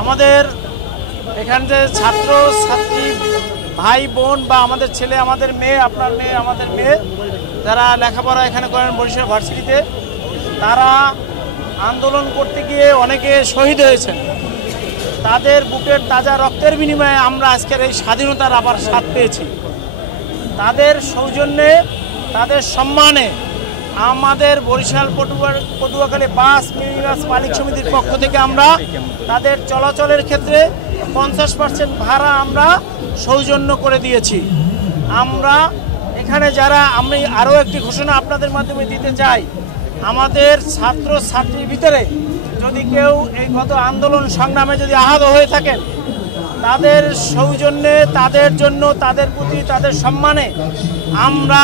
আমাদের এখানে যে ছাত্র ছাত্রী ভাই বোন বা আমাদের ছেলে আমাদের মেয়ে, আপনার মেয়ে আমাদের মেয়ে, যারা লেখাপড়া এখানে করেন বরিশাল ভার্সিটিতে, তারা আন্দোলন করতে গিয়ে অনেকে শহীদ হয়েছেন। তাদের বুকের তাজা রক্তের বিনিময়ে আমরা আজকের এই স্বাধীনতার আবার স্বাদ পেয়েছি। তাদের সৌজন্যে, তাদের সম্মানে আমাদের বরিশাল পটুয়াখালী বাস মিনিবাস মালিক সমিতির পক্ষ থেকে আমরা তাদের চলাচলের ক্ষেত্রে 50% ভাড়া আমরা সৌজন্য করে দিয়েছি। আমরা এখানে যারা, আমি আরও একটি ঘোষণা আপনাদের মাধ্যমে দিতে চাই, আমাদের ছাত্র ছাত্রীর ভিতরে যদি কেউ এই গত আন্দোলন সংগ্রামে যদি আহত হয়ে থাকেন, তাদের সৌজন্যে, তাদের জন্য, তাদের প্রতি, তাদের সম্মানে আমরা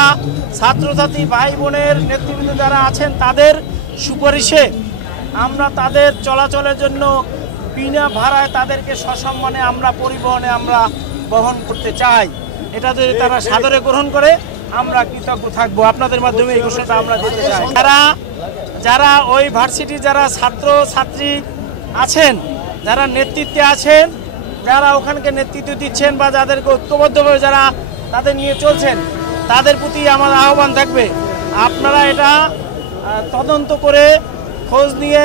ছাত্রছাত্রী ভাই বোনের নেতৃবৃন্দ যারা আছেন তাদের সুপারিশে আমরা তাদের চলাচলের জন্য বিনা ভাড়ায় তাদেরকে সসম্মানে আমরা পরিবহনে আমরা বহন করতে চাই। এটা যদি তারা সাদরে গ্রহণ করে আমরা কৃতজ্ঞ থাকবো। আপনাদের মাধ্যমে এই ঘোষণাটা আমরা দিতে চাই। যারা ওই ভার্সিটি যারা ছাত্র ছাত্রী আছেন, যারা নেতৃত্বে আছেন, যারা ওখানকে নেতৃত্ব দিচ্ছেন বা যাদেরকে ঐক্যবদ্ধভাবে যারা তাদের নিয়ে চলছেন, তাদের প্রতি আমার আহ্বান থাকবে, আপনারা এটা তদন্ত করে খোঁজ নিয়ে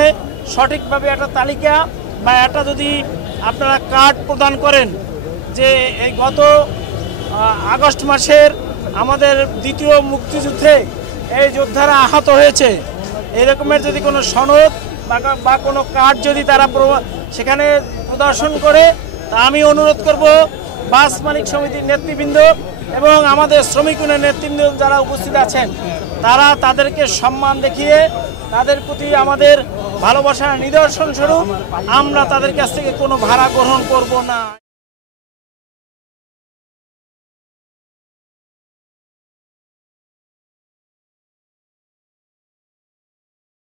সঠিকভাবে একটা তালিকা বা একটা যদি আপনারা কার্ড প্রদান করেন যে এই গত আগস্ট মাসের আমাদের দ্বিতীয় মুক্তিযুদ্ধে এই যোদ্ধারা আহত হয়েছে, এরকমের যদি কোনো সনদ বা কোনো কার্ড যদি তারা সেখানে প্রদর্শন করে, তা আমি অনুরোধ করব বাস মালিক সমিতির নেতৃবৃন্দ এবং আমাদের শ্রমিক ইউনিয়নের নেতৃবৃন্দ যারা উপস্থিত আছেন, তারা তাদেরকে সম্মান দেখিয়ে তাদের প্রতি আমাদের ভালোবাসার নিদর্শন স্বরূপ আমরা তাদের কাছ থেকে কোনো ভাড়া গ্রহণ করব না।